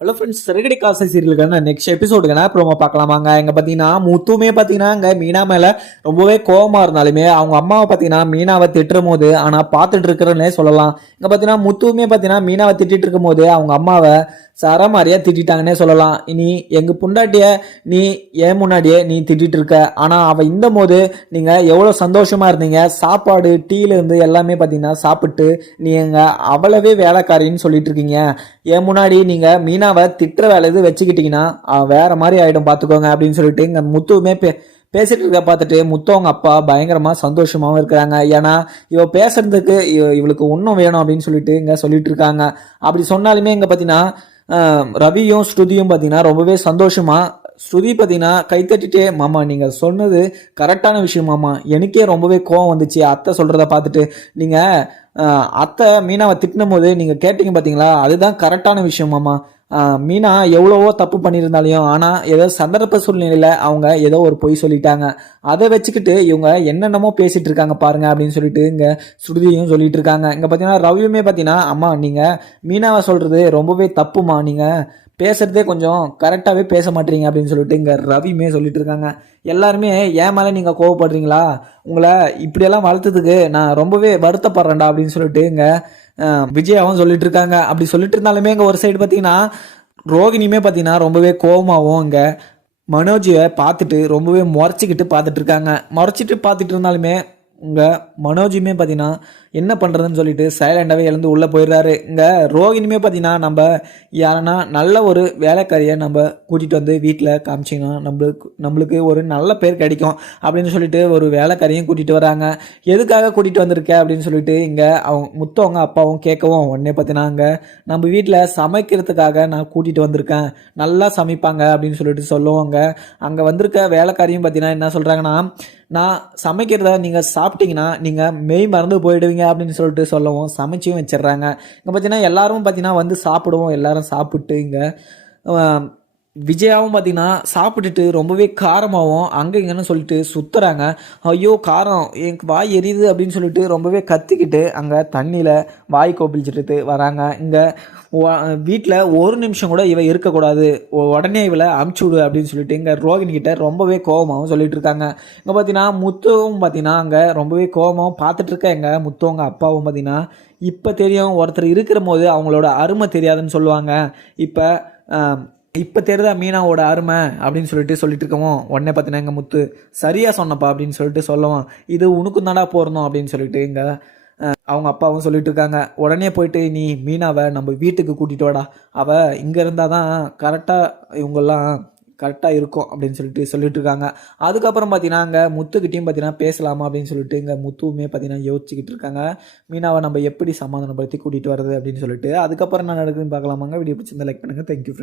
Hello friends, சிறகடி காசை சீரியலுக்கான next எபிசோடுக்கான promo பார்க்கலாமாங்க. இங்கே பார்த்தீங்கன்னா முத்துமே பார்த்தீங்கன்னா இங்கே மீனா மேலே ரொம்பவே கோபமாக இருந்தாலுமே அவங்க அம்மாவை பார்த்தீங்கன்னா மீனாவை திட்டுறும் போது ஆனால் பார்த்துட்டு இருக்கிறன்னே சொல்லலாம். இங்கே பார்த்தீங்கன்னா முத்துவுமே பார்த்தீங்கன்னா மீனாவை திட்டிட்டு இருக்கும் போது அவங்க அம்மாவை சரமாரியாக திட்டாங்கன்னே சொல்லலாம். இனி எங்கள் புண்டாட்டிய நீ ஏன் முன்னாடியே நீ திட்டிட்டு இருக்க, ஆனால் அவள் இந்த போது நீங்கள் எவ்வளோ சந்தோஷமாக இருந்தீங்க, சாப்பாடு டீலேருந்து எல்லாமே பார்த்தீங்கன்னா சாப்பிட்டு நீங்கள் அவ்வளவே வேலைக்காரின்னு சொல்லிட்டு இருக்கீங்க. என் முன்னாடி நீங்கள் மீனாவை திட்டுற வேலை இது வச்சுக்கிட்டீங்கன்னா வேற மாதிரி ஆகிடும் பார்த்துக்கோங்க அப்படின்னு சொல்லிட்டு இங்கே முத்துவுமே பேசிட்டு இருக்க பார்த்துட்டு முத்து அவங்க அப்பா பயங்கரமா சந்தோஷமாவும் இருக்கிறாங்க. ஏன்னா இவ பேசுறதுக்கு இவளுக்கு ஒன்றும் வேணும் அப்படின்னு சொல்லிட்டு இங்க சொல்லிட்டு இருக்காங்க. அப்படி சொன்னாலுமே இங்க பாத்தீங்கன்னா ரவியும் ஸ்ருதியும் பார்த்தீங்கன்னா ரொம்பவே சந்தோஷமா ஸ்ருதி பார்த்தீங்கன்னா கைத்தட்டிட்டே, மாமா நீங்கள் சொன்னது கரெக்டான விஷயம் மாமா, எனக்கே ரொம்பவே கோவம் வந்துச்சு அத்தை சொல்கிறத பார்த்துட்டு. நீங்கள் அத்தை மீனாவை திட்டினும் போது நீங்கள் கேட்டீங்க பார்த்தீங்களா, அதுதான் கரெக்டான விஷயம் மாமா. மீனா எவ்வளவோ தப்பு பண்ணியிருந்தாலையும் ஆனால் ஏதோ சந்தர்ப்ப சூழ்நிலையில் அவங்க ஏதோ ஒரு பொய் சொல்லிட்டாங்க, அதை வச்சுக்கிட்டு இவங்க என்னென்னமோ பேசிட்டு இருக்காங்க பாருங்க அப்படின்னு சொல்லிட்டு இங்கே ஸ்ருதியும் சொல்லிட்டு இருக்காங்க. இங்கே பார்த்தீங்கன்னா ரவியுமே பார்த்தீங்கன்னா, அம்மா நீங்கள் மீனாவை சொல்கிறது ரொம்பவே தப்புமா, நீங்கள் பேசுறதே கொஞ்சம் கரெக்டாகவே பேச மாட்டீங்க அப்படின்னு சொல்லிட்டு இங்கே ரவியுமே சொல்லிட்டு இருக்காங்க. எல்லாருமே ஏன் மேலே நீங்கள் கோவப்படுறீங்களா, உங்களை இப்படியெல்லாம் வளர்த்ததுக்கு நான் ரொம்பவே வருத்தப்படுறேன்டா அப்படின்னு சொல்லிட்டு இங்கே விஜயாவும் சொல்லிட்டு இருக்காங்க. அப்படி சொல்லிட்டு இருந்தாலுமே இங்கே ஒரு சைடு பார்த்தீங்கன்னா ரோகிணியுமே பார்த்தீங்கன்னா ரொம்பவே கோபமாகவும் இங்கே மனோஜியை பார்த்துட்டு ரொம்பவே முறைச்சிக்கிட்டு பார்த்துட்டு இருக்காங்க. முறைச்சிட்டு பார்த்துட்டு இருந்தாலுமே இங்கே மனோஜுமே பார்த்தீங்கன்னா என்ன பண்ணுறதுன்னு சொல்லிட்டு சைலண்டாகவே எழுந்து உள்ளே போயிடுறாரு. இங்கே ரோகிணியுமே பார்த்தீங்கன்னா நம்ம யாரன்னா நல்ல ஒரு வேலைக்காரியை நம்ம கூட்டிகிட்டு வந்து வீட்டில் காமிச்சிங்கன்னா நம்மளுக்கு ஒரு நல்ல பேர் கிடைக்கும் அப்படின்னு சொல்லிட்டு ஒரு வேலைக்காரியும் கூட்டிகிட்டு வராங்க. எதுக்காக கூட்டிகிட்டு வந்திருக்க அப்படின்னு சொல்லிட்டு இங்கே அவங்க முத்தவங்க அப்பாவும் கேட்கவும் உடனே பார்த்தீங்கன்னா அங்கே நம்ம வீட்டில் சமைக்கிறதுக்காக நான் கூட்டிகிட்டு வந்திருக்கேன், நல்லா சமைப்பாங்க அப்படின்னு சொல்லிட்டு சொல்லுவாங்க. அங்கே வந்திருக்க வேலைக்காரியும் பார்த்தீங்கன்னா என்ன சொல்கிறாங்கன்னா, நான் சமைக்கிறத நீங்கள் சாப்பிட்டீங்கன்னா நீங்கள் மெய் மறந்து போயிடுவீங்க அப்படின்னு சொல்லிட்டு சொல்லவும் சமைச்சியும் வச்சிடுறாங்க. இங்கே பார்த்தீங்கன்னா எல்லாரும் பார்த்தீங்கன்னா வந்து சாப்பிடுவோம், எல்லாரும் சாப்பிட்டு இங்கே விஜயாவும் பார்த்தீங்கன்னா சாப்பிட்டுட்டு ரொம்பவே காரமாகவும் அங்கே இங்கன்னு சொல்லிட்டு சுற்றுறாங்க. ஐயோ காரம் எனக்கு வாய் எரியுது அப்படின்னு சொல்லிட்டு ரொம்பவே கத்திக்கிட்டு அங்கே தண்ணியில் வாய் கோப்பிச்சுட்டு வராங்க. இங்கே வீட்டில் ஒரு நிமிஷம் கூட இவ இருக்கக்கூடாது, உடனே இவளை அமுச்சு விடு அப்படின்னு சொல்லிட்டு இங்கே ரோகிணிகிட்ட ரொம்பவே கோபமாகவும் சொல்லிட்டு இருக்காங்க. இங்கே பார்த்தீங்கன்னா முத்துவும் பார்த்தீங்கன்னா அங்கே ரொம்பவே கோபமாகவும் பார்த்துட்டு இருக்க எங்கள் முத்துவங்க அப்பாவும் பார்த்தீங்கன்னா இப்போ தெரியும் ஒருத்தர் இருக்கிற போது அவங்களோட அருமை தெரியாதுன்னு சொல்லுவாங்க. இப்போ தெரியுதா மீனாவோட அருமை அப்படின்னு சொல்லிட்டு இருக்கவும் உடனே பார்த்தீங்கன்னா எங்கள் முத்து சரியாக சொன்னப்பா அப்படின்னு சொல்லிட்டு சொல்லவும், இது உனக்கும் தாண்டா போறணும் அப்படின்னு சொல்லிட்டு இங்கே அவங்க அப்பாவும் சொல்லிட்டு இருக்காங்க. உடனே போயிட்டு நீ மீனாவை நம்ம வீட்டுக்கு கூட்டிகிட்டு வாடா, அவள் இங்கே இருந்தால் தான் கரெக்டாக இவங்கெல்லாம் கரெக்டாக இருக்கும் அப்படின்னு சொல்லிட்டு இருக்காங்க. அதுக்கப்புறம் பார்த்தீங்கன்னா அங்கே முத்துக்கிட்டையும் பார்த்தீங்கன்னா பேசலாமா அப்படின்னு சொல்லிட்டு இங்கே முத்துவுமே பார்த்தீங்கன்னா யோசிச்சுக்கிட்டு இருக்காங்க. மீனாவை நம்ம எப்படி சமாதானப்படுத்தி கூட்டிகிட்டு வர்றது அப்படின்னு சொல்லிட்டு. அதுக்கப்புறம் என்ன நடக்குதுன்னு பார்க்கலாமாங்க. வீடியோ பிடிச்சிருந்தா லைக் பண்ணுங்கள். தேங்க்யூ.